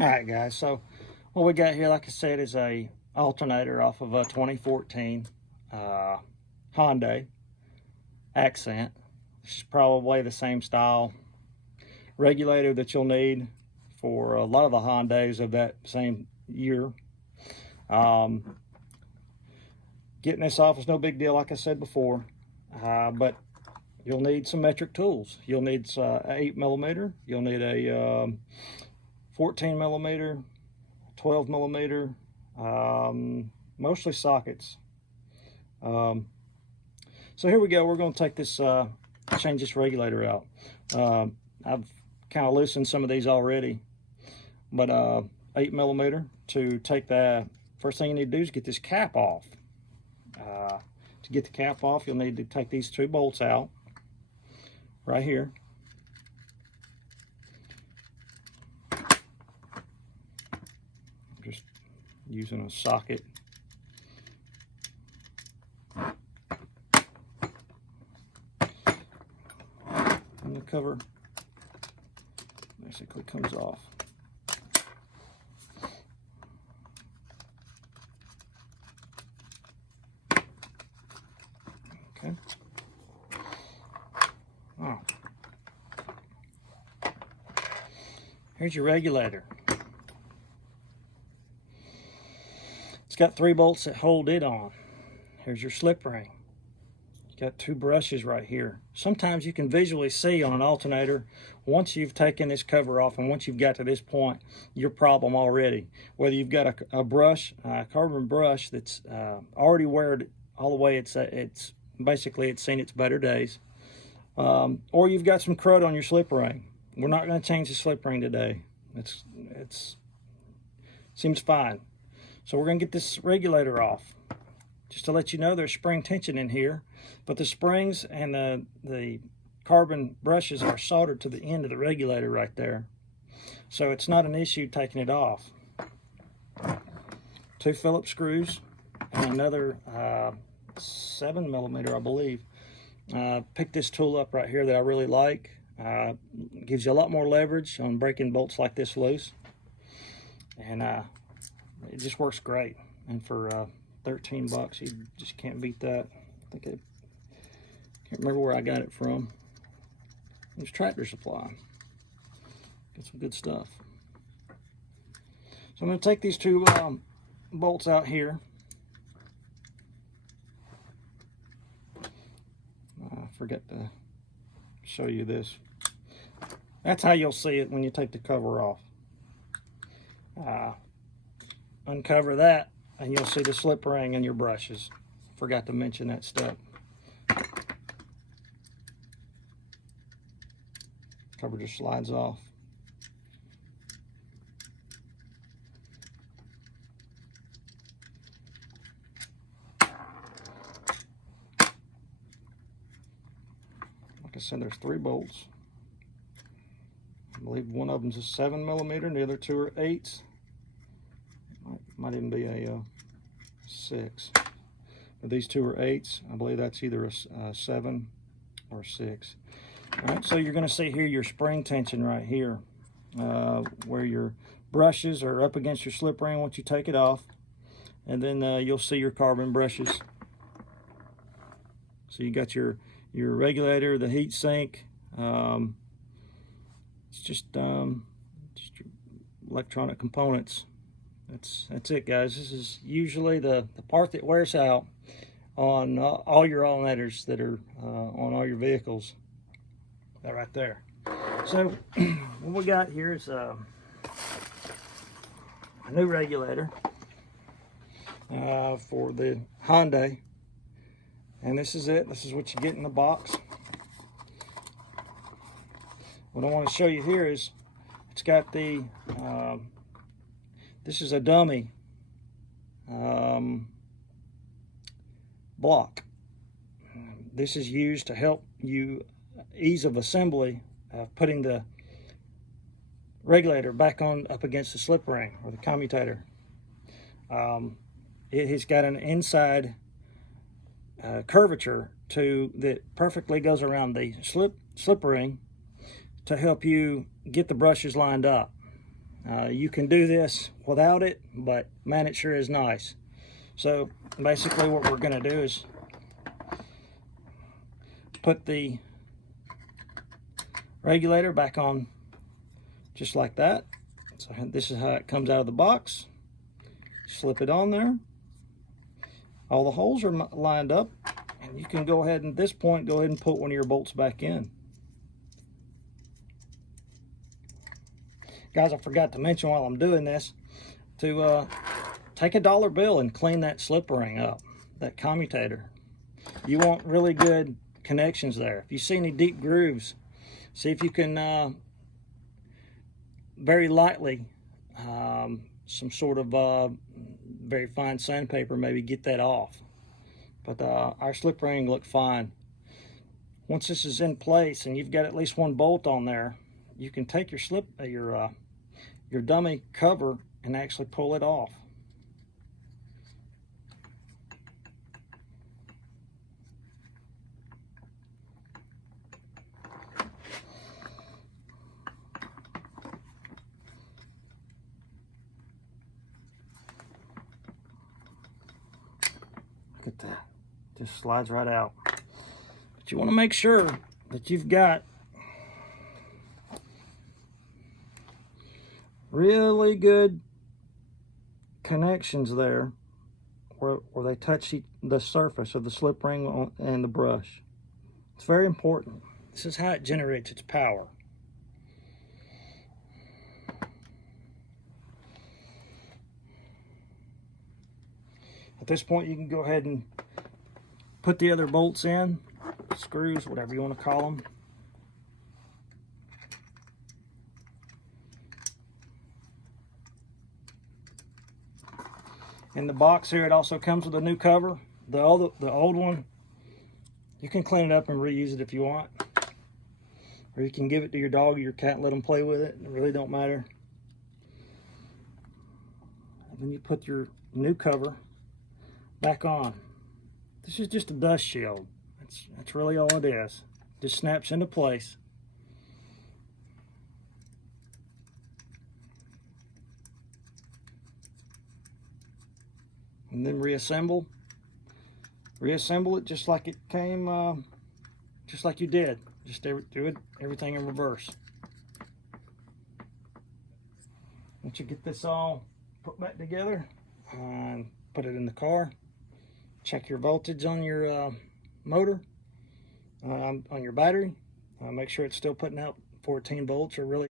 All right, guys, so what we got here, like I said, is a alternator off of a 2014 Hyundai Accent. This is probably the same style regulator that you'll need for a lot of the Hyundais of that same year. Getting this off is no big deal, like I said before, but you'll need some metric tools. You'll need 8mm, you'll need a 14mm, 12mm, mostly sockets. So here we go. We're going to take this, change this regulator out. I've kind of loosened some of these already, but 8mm to take the, first thing you need to do is get this cap off. To get the cap off, you'll need to take these two bolts out right here. Just using a socket. And the cover basically comes off. Okay. Oh. Here's your regulator. It's got 3 bolts that hold it on. Here's your slip ring. It's got 2 brushes right here. Sometimes you can visually see on an alternator, once you've taken this cover off and once you've got to this point, your problem already. Whether you've got a brush, a carbon brush that's already weared all the way, it's basically it's seen its better days, or you've got some crud on your slip ring. We're not going to change the slip ring today. It's seems fine. So we're going to get this regulator off. Just to let you know, there's spring tension in here, but the springs and the carbon brushes are soldered to the end of the regulator right there. So it's not an issue taking it off. 2 Phillips screws and another 7mm, I believe. Picked this tool up right here that I really like. Gives you a lot more leverage on breaking bolts like this loose, and it just works great. And for 13 bucks, you just can't beat that. I think can't remember where I got it from. It was Tractor Supply. Got some good stuff. So I'm going to take these 2 bolts out here. I forgot to show you this. That's how you'll see it when you take the cover off. Uncover that and you'll see the slip ring and your brushes. Forgot to mention that step. Cover just slides off. Like I said, there's 3 bolts. I believe one of them's a 7mm and the other 2 are 8s. Might even be a 6. But these 2 are 8s. I believe that's either a 7 or 6. All right, so you're going to see here your spring tension right here, where your brushes are up against your slip ring once you take it off. And then you'll see your carbon brushes. So you got your regulator, the heat sink. It's just your electronic components. That's it, guys. This is usually the part that wears out on all your alternators that are on all your vehicles. That right there. So what we got here is a new regulator for the Hyundai, and this is it. This is what you get in the box. What I want to show you here is it's got the this is a dummy block. This is used to help you ease of assembly of putting the regulator back on up against the slip ring or the commutator. It has got an inside curvature that perfectly goes around the slip ring to help you get the brushes lined up. You can do this without it, but man, it sure is nice. So basically what we're going to do is put the regulator back on just like that. So this is how it comes out of the box. Slip it on there. All the holes are lined up, and you can go ahead and at this point go ahead and put one of your bolts back in. Guys, I forgot to mention while I'm doing this to take a dollar bill and clean that slip ring up, that commutator. You want really good connections there. If you see any deep grooves, see if you can very lightly, some sort of very fine sandpaper, maybe get that off. But our slip ring looked fine. Once this is in place and you've got at least one bolt on there, you can take your your dummy cover and actually pull it off. Look at that, just slides right out. But you want to make sure that you've got really good connections there where they touch the surface of the slip ring and the brush. It's very important. This is how it generates its power. At this point, you can go ahead and put the other bolts in, screws, whatever you want to call them. In the box here, it also comes with a new cover. The old one, you can clean it up and reuse it if you want. Or you can give it to your dog or your cat and let them play with it. It really don't matter. And then you put your new cover back on. This is just a dust shield. That's really all it is. Just snaps into place. And then reassemble it just like it came, just like you did. Just do everything in reverse. Once you get this all put back together, put it in the car. Check your voltage on your motor, on your battery. Make sure it's still putting out 14 volts or really